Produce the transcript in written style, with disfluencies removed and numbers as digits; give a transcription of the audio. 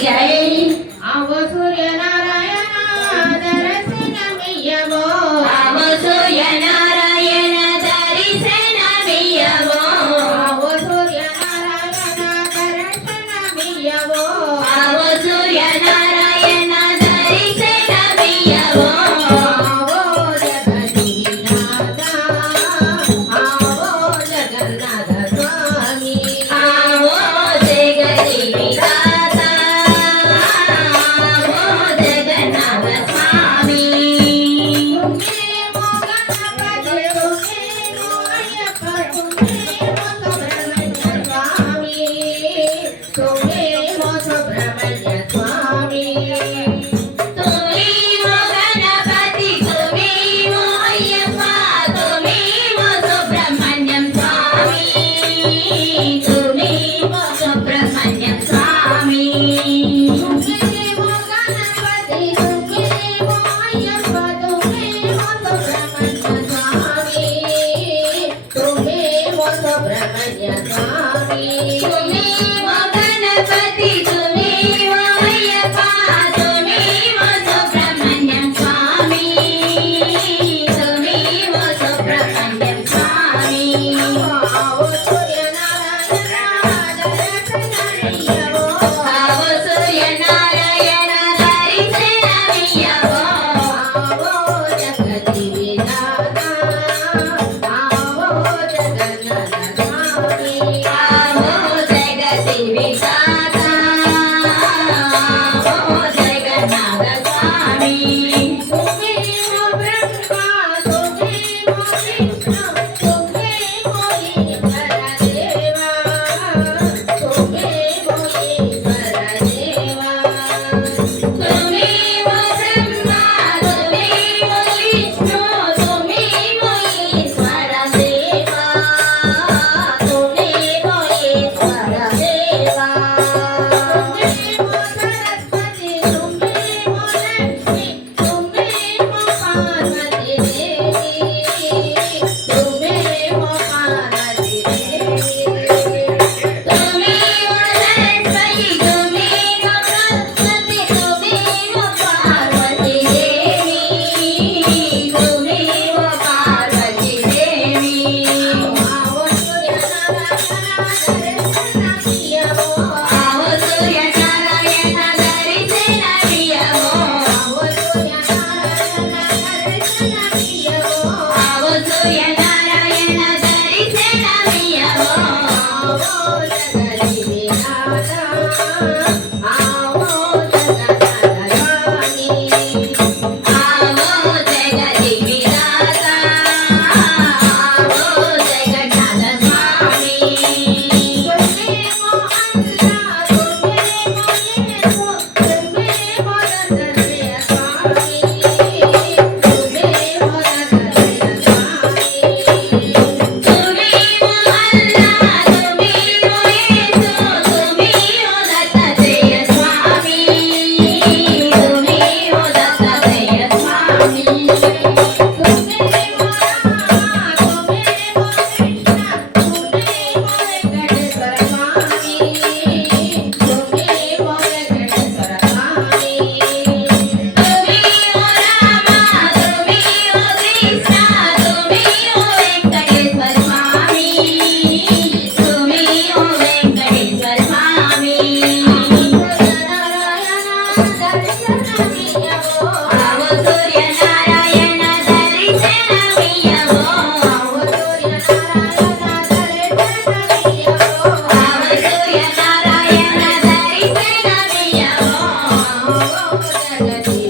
जय आव सूर्यनारायण दर्शनमियवो आव सूर्यनारायण दर्शनमियवो आव सूर्यनारायण दर्शनमियवो आव सूर्यनारायण दर्शनमियवो आवो जगन्नाथ आवो जगन्नाथ स्वामी आवो जगती विधाता आवो जगन्नाथ स्वामी तुम्ही मो गणपती तुम्ही मो अय्यप्प तुम्ही मो सुब्रह्मण्य स्वामी तुम्ही मो सुब्रह्मण्य स्वामी तुम्ही मो गणपती तुम्ही मो अय्यप्प तुम्ही मो सुब्रह्मण्यम स्वामी तुम्ही मो सुब्रह्मण्यम स्वामी तुम्ही मो गणपती तुम्ही मो अय्यप्प तुम्ही मो सुब्रह्मण्य स्वामी तुम्ही मो सुब्रह्मण्य स्वामी तुम्ही मो गणपती तुम्ही मो अय्यप्प तुम्ही मो सुब्रह्मण्यम स्वामी तुम्ही मो सुब्रह्मण्यम स्वामी आवो सूर्यनारायण दर्शनमियवो आव सूर्यनारायण दर्शनमियवो आवो जगति विधाता आवो जगन्नाथ स्वामी आवो जगती विधाता आवो जगन्नाथ स्वामी तुम्ही मो ब्रह्मा तुम्ही मो विष्णु तुम्ही मो ईश्वर देवा तुम्ही मो ईश्वर देवा तुम्ही मो ब्रह्मा तुम्ही मो विष्णु तुम्ही मो ईश्वर देवा तुम्ही मो ईश्वर देवा तुम्ही मो सरस्वती तुम्ही मो लक्ष्मी तुम्ही मो पार्वती देवी तुम्ही मो पार्वती देवी तुम्ही मो सरस्वती तुम्ही मो सरस्वती तुम्ही मो पार्वती देवी तुम्ही मो पार्वती देवी आवो सूर्यनारायण दर्शनमियवो आवो सूर्यनारायण दर्शनमियवो आवो सूर्यनारायण दर्शनमियवो आवो सूर्यनारायण दर्शनमियवो आवो जगति विधाता आवो जगन्नाथ स्वामी आवो जगती विधाता आवो जगन्नाथ स्वामी तुम्ही मो अन्ना तुम्ही मो येसु तुम्ही मो दत्तत्रेय स्वामी तुम्ही मो दत्तत्रेय स्वामी तुम्ही मो अल्ला तुम्ही मो येसू तुम्ही मो दत्तात्रेय स्वामी तुम्ही मो दत्तात्रेय स्वामी तुम्ही मो रामा तुम्ही मो कृष्ण तुम्ही मो वेंकटेश्वर स्वामी तुम्ही मो वेंकटेश्वर स्वामी तुम्ही मो रामा तुम्ही मो कृष्ण तुम्ही मो वेंकटेश्वर स्वामी तुम्ही मो वेंकटेश्वर स्वामी आवो सूर्यनारायण दर्शनमियवो आवो सूर्यनारायण दर्शनमियवो जगति